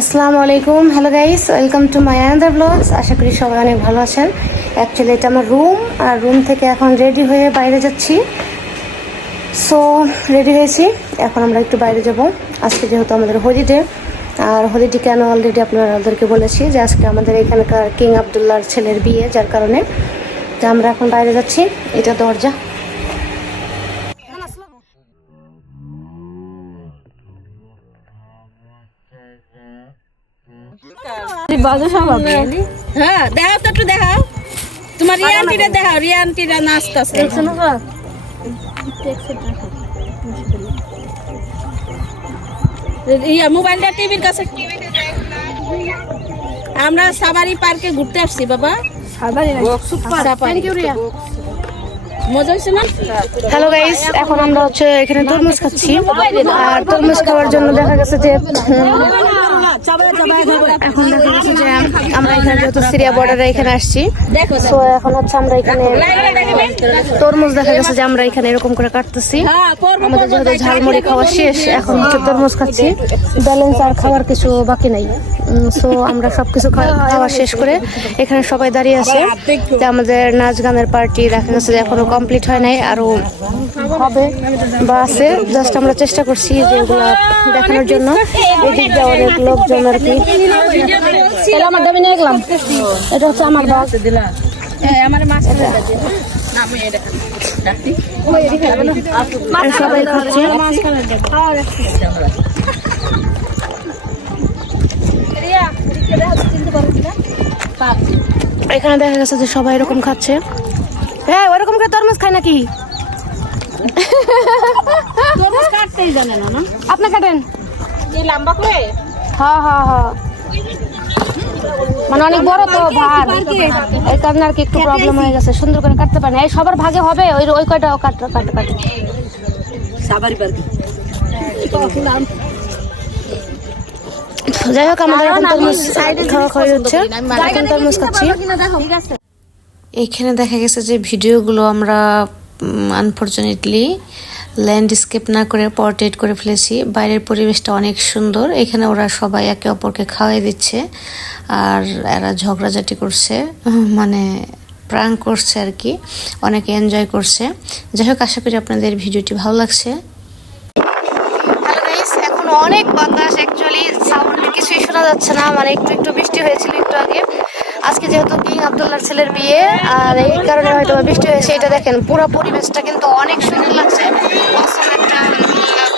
আসসালামু আলাইকুম hello guys welcome to my another blogs আশা করি সবাই অনেক ভালো আছেন। অ্যাকচুয়ালি এটা আমার রুম আর রুম থেকে এখন রেডি হয়ে বাইরে যাচ্ছি। সো রেডি হয়েছি। এখন আমরা একটু বাইরে যাব। আজকে যেহেতু আমাদের হলিডে আর হলিডে কেন অলরেডি আপনাদেরকে বলেছি যে আজকে আমাদের এখানকার কিং আবদুল্লার ছেলের বিয়ে, যার কারণে। তো আমরা এখন বাইরে যাচ্ছি। এটা দরজা। হ্যাঁ দেখাও তো একটু দেখাও। তোমার রিয়ান্টিরা দেখাও রিয়ান্টিরা নাচতেছে। ইয়া মোবাইলটা টিভির কাছে। আমরা সাবারি পার্কে ঘুরতে আসছি বাবা। মজা হ্যালো গাইস এখন আমরা হচ্ছে এখানে তরমুজ খাচ্ছি। আর তরমুজ খাওয়ার জন্য দেখা গেছে যে এখন দেখা গেছে যে আমরা এখানে যেহেতু সিরিয়া বর্ডারে এখানে আসছি। তো এখন হচ্ছে আমরা এখানে তরমুজ দেখা গেছে যে আমরা এখানে এরকম করে কাটতেছি। হ্যাঁ আমাদের যেহেতু ঝালমুড়ি খাওয়া শেষ এখন হচ্ছে তরমুজ খাচ্ছি। ব্যালেন্স আর খাওয়ার কিছু বাকি নাই। সো আমরা সবকিছু খাওয়া শেষ করে এখানে সবাই দাঁড়িয়ে আছে। যে আমাদের নাচ গানের পার্টি দেখা গেছে যে এখনও কমপ্লিট হয় নাই আরও হবে বা আছে। জাস্ট আমরা চেষ্টা করছি যে এগুলো দেখানোর জন্য। এদিক দিয়ে অনেক আর কি। এটা আমার দাবি নিয়ে গেলাম। এটা হচ্ছে আমার বাস আমার মাছ সবাই খাচ্ছে। এখানে দেখা গেছে যে সবাই এরকম খাচ্ছে। হ্যাঁ ওরকম করে তরমুজ খায় নাকি? কাটতেই জানে না না? আপনি কাটেন। এই লম্বা করে? হ্যাঁ হ্যাঁ হ্যাঁ। মানে অনেক বড় তো ভার এই কারণে আর কি একটু প্রবলেম হয়ে গেছে সুন্দর করে কাটতে পারে না এই সবার ভাগে হবে ওই ওই কয়টাও কাট কাট কাট। সাবারি পার্কে। যাই হোক আমাদের এখন তরমুজ খাওয়া খাওয়া হচ্ছে এখন তরমুজ খাচ্ছি। এখানে দেখা গেছে যে ভিডিওগুলো আমরা আনফর্চুনেটলি ল্যান্ডস্কেপ না করে পোর্ট্রেট করে ফেলেছি। বাইরের পরিবেশটা অনেক সুন্দর। এখানে ওরা সবাই একে অপরকে খাওয়াই দিচ্ছে আর এরা ঝগড়াঝাটি করছে মানে প্রাণ করছে আর কি। অনেকে এনজয় করছে। যাই হোক, আশা করি আপনাদের ভিডিওটি ভালো লাগছে। এখন অনেক বাতাস অ্যাকচুয়ালি সাউন্ড কিছুই শোনা যাচ্ছে না। মানে একটু একটু বৃষ্টি হয়েছিল একটু আগে। যেহেতু কিং আব্দুল্লাহর ছেলের বিয়ে, আর এই কারণে হয়তো বৃষ্টি হয়েছে, এটা দেখেন, পুরো পরিবেশটা কিন্তু অনেক সুন্দর লাগছে।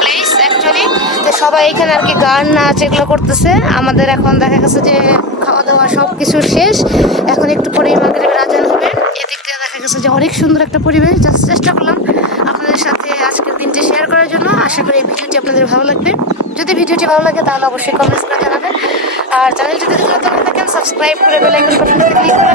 প্লেস অ্যাকচুয়ালি তো সবাই এখানে আর কি গান নাচ এগুলো করতেছে। আমাদের এখন দেখা গেছে যে খাওয়া দাওয়া সব কিছু শেষ। এখন একটু পরেই মাগরিবের আজান হবে। এদিক দিয়ে দেখা গেছে যে অনেক সুন্দর একটা পরিবেশ, জাস্ট চেষ্টা করলাম আপনাদের সাথে আজকের দিনটি শেয়ার করার জন্য। আশা করি এই ভিডিওটি আপনাদের ভালো লাগবে। যদি ভিডিওটি ভালো লাগে তাহলে অবশ্যই কমেন্টস করে জানাবেন। আর চ্যানেলটি সাবস্ক্রাইব করে বেলাইকন ক্লিক করে